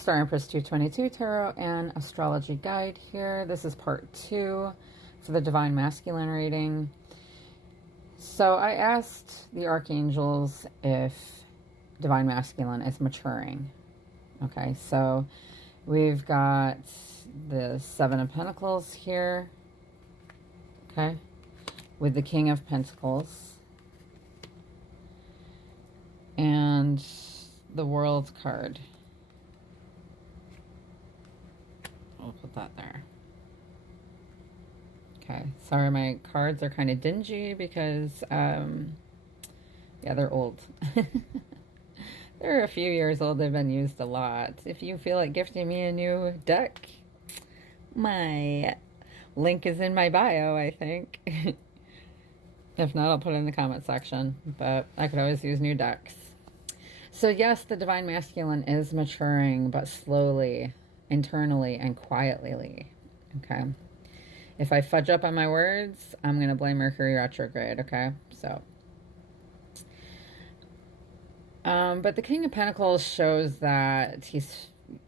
Star Empress 222 Tarot and Astrology Guide here. This is part 2 for the Divine Masculine reading. So I asked the Archangels if Divine Masculine is maturing. Okay, so we've got the Seven of Pentacles here. Okay, with the King of Pentacles. And the World card. I'll put that there. Okay, sorry my cards are kind of dingy because, yeah, they're old. They're a few years old. They've been used a lot. If you feel like gifting me a new deck, my link is in my bio, I think. If not, I'll put it in the comment section, but I could always use new decks. So yes, the Divine Masculine is maturing, but slowly, internally, and quietly. Okay. If I fudge up on my words, I'm going to blame Mercury retrograde. Okay. So, but the King of Pentacles shows that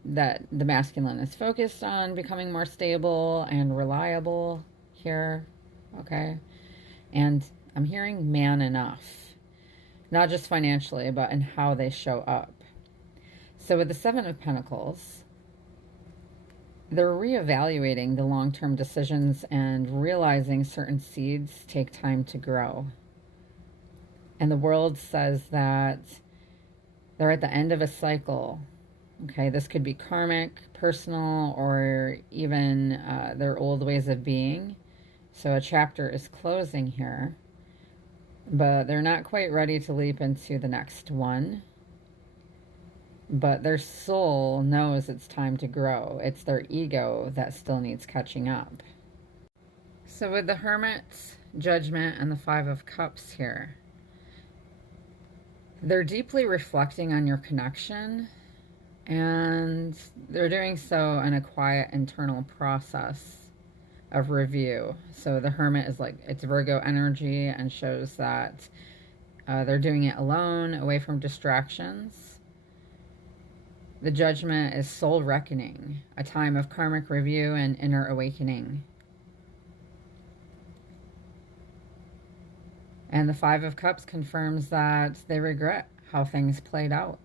that the masculine is focused on becoming more stable and reliable here. Okay. And I'm hearing man enough, not just financially, but in how they show up. So with the Seven of Pentacles, they're reevaluating the long-term decisions and realizing certain seeds take time to grow. And the World says that they're at the end of a cycle. Okay, this could be karmic, personal, or even their old ways of being. So a chapter is closing here, but they're not quite ready to leap into the next one. But their soul knows it's time to grow. It's their ego that still needs catching up. So with the Hermit, Judgment, and the Five of Cups here, they're deeply reflecting on your connection, and they're doing so in a quiet internal process of review. So the Hermit is like, it's Virgo energy and shows that they're doing it alone, away from distractions. The Judgment is soul reckoning, a time of karmic review and inner awakening. And the Five of Cups confirms that they regret how things played out.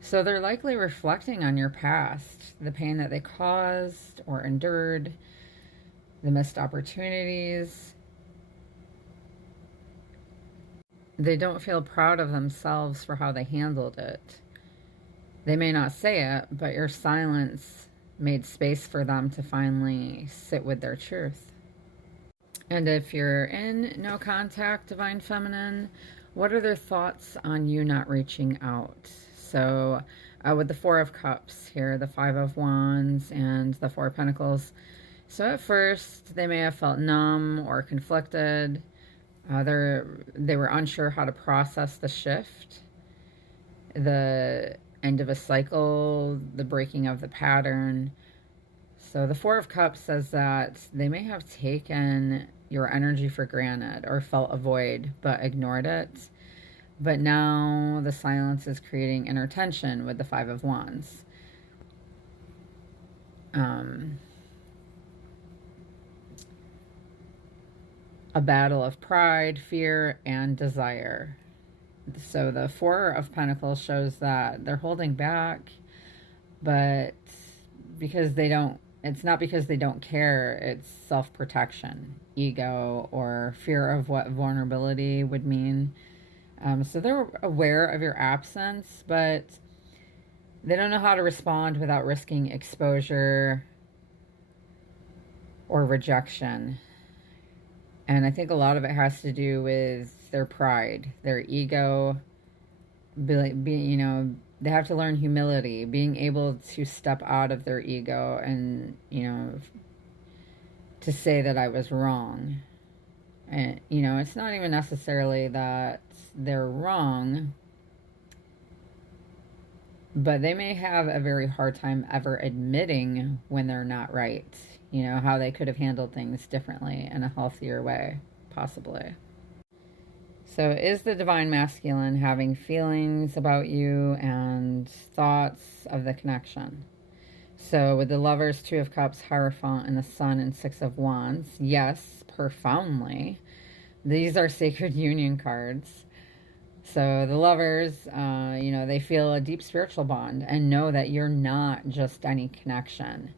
So they're likely reflecting on your past, the pain that they caused or endured, the missed opportunities. They don't feel proud of themselves for how they handled it. They may not say it, but your silence made space for them to finally sit with their truth. And if you're in no contact, Divine Feminine, what are their thoughts on you not reaching out? So with the Four of Cups here, the Five of Wands, and the Four of Pentacles. So at first, they may have felt numb or conflicted. They were unsure how to process the shift, the end of a cycle, the breaking of the pattern. So the Four of Cups says that they may have taken your energy for granted or felt a void but ignored it. But now the silence is creating inner tension with the Five of Wands. A battle of pride, fear, and desire. So the Four of Pentacles shows that they're holding back, but because they don't, it's not because they don't care, it's self-protection, ego, or fear of what vulnerability would mean. So they're aware of your absence, but they don't know how to respond without risking exposure or rejection. And I think a lot of it has to do with their pride, their ego. You know, they have to learn humility, being able to step out of their ego and, you know, to say that I was wrong. And, you know, it's not even necessarily that they're wrong, but they may have a very hard time ever admitting when they're not right. You know, how they could have handled things differently in a healthier way, possibly. So is the divine masculine having feelings about you and thoughts of the connection? So with the Lovers, Two of Cups, Hierophant, and the Sun and Six of Wands, yes, profoundly. These are sacred union cards. So the Lovers, they feel a deep spiritual bond and know that you're not just any connection.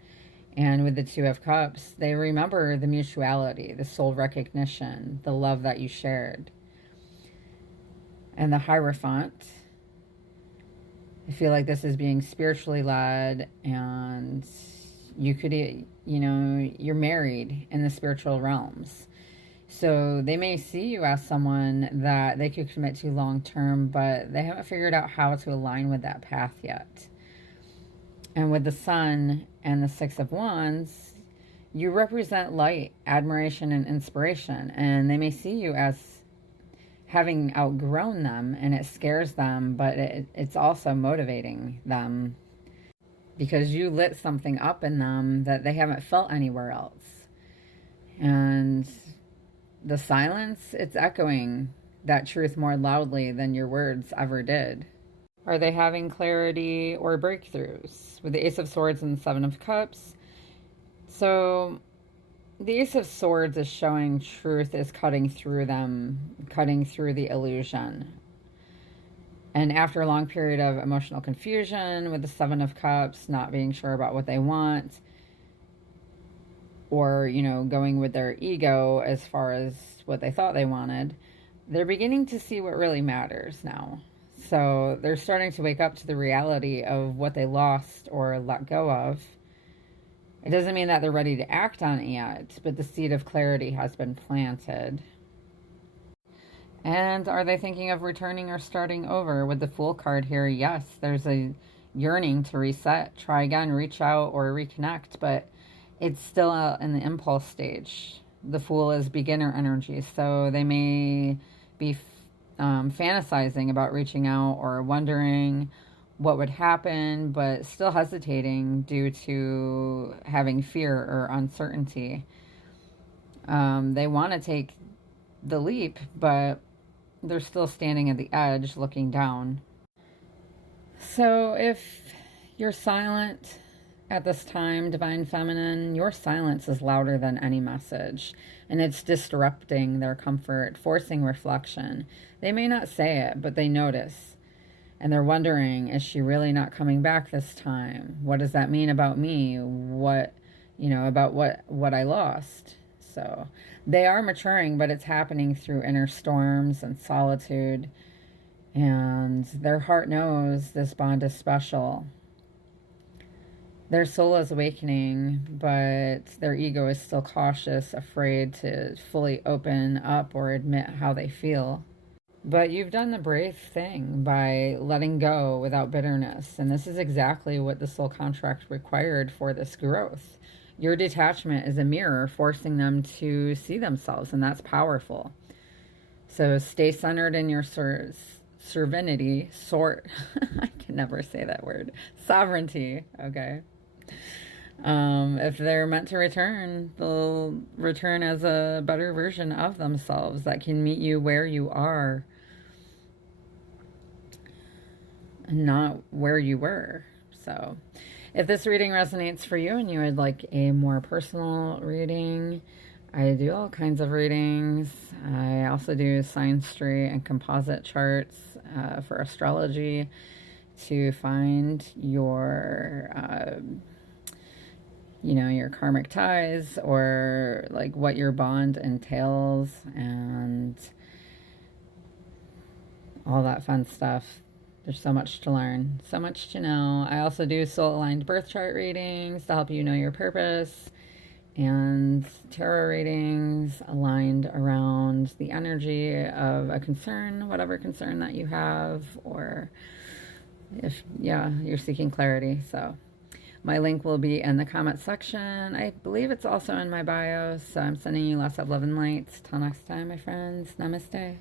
And with the Two of Cups, they remember the mutuality, the soul recognition, the love that you shared. And the Hierophant, I feel like this is being spiritually led, and you could, you're married in the spiritual realms. So they may see you as someone that they could commit to long term, but they haven't figured out how to align with that path yet. And with the Sun and the Six of Wands, you represent light, admiration, and inspiration. And they may see you as having outgrown them, and it scares them, but it's also motivating them because you lit something up in them that they haven't felt anywhere else. And the silence, it's echoing that truth more loudly than your words ever did. Are they having clarity or breakthroughs? With the Ace of Swords and the Seven of Cups. So the Ace of Swords is showing truth is cutting through them, cutting through the illusion. And after a long period of emotional confusion with the Seven of Cups, not being sure about what they want, or, going with their ego as far as what they thought they wanted, they're beginning to see what really matters now. So they're starting to wake up to the reality of what they lost or let go of. It doesn't mean that they're ready to act on it yet, but the seed of clarity has been planted. And are they thinking of returning or starting over? With the Fool card here, yes, there's a yearning to reset, try again, reach out, or reconnect, but it's still in the impulse stage. The Fool is beginner energy, so they may be fantasizing about reaching out or wondering what would happen, but still hesitating due to having fear or uncertainty. They want to take the leap, but they're still standing at the edge looking down. So if you're silent at this time, Divine Feminine, your silence is louder than any message, and it's disrupting their comfort, forcing reflection. They may not say it, but they notice. And they're wondering, is she really not coming back this time? What does that mean about me? What, about what I lost? So they are maturing, but it's happening through inner storms and solitude. And their heart knows this bond is special. Their soul is awakening, but their ego is still cautious, afraid to fully open up or admit how they feel. But you've done the brave thing by letting go without bitterness. And this is exactly what the soul contract required for this growth. Your detachment is a mirror forcing them to see themselves, and that's powerful. So stay centered in your serenity, I can never say that word, sovereignty, okay? If they're meant to return, they'll return as a better version of themselves that can meet you where you are and not where you were. So if this reading resonates for you and you would like a more personal reading, I do all kinds of readings. I also do science tree and composite charts for astrology to find your your karmic ties or like what your bond entails and all that fun stuff. There's so much to learn, so much to know. I also do soul-aligned birth chart readings to help you know your purpose, and tarot readings aligned around the energy of a concern, whatever concern that you have, or if, you're seeking clarity. So my link will be in the comment section. I believe it's also in my bio. So I'm sending you lots of love and light. Till next time, my friends. Namaste.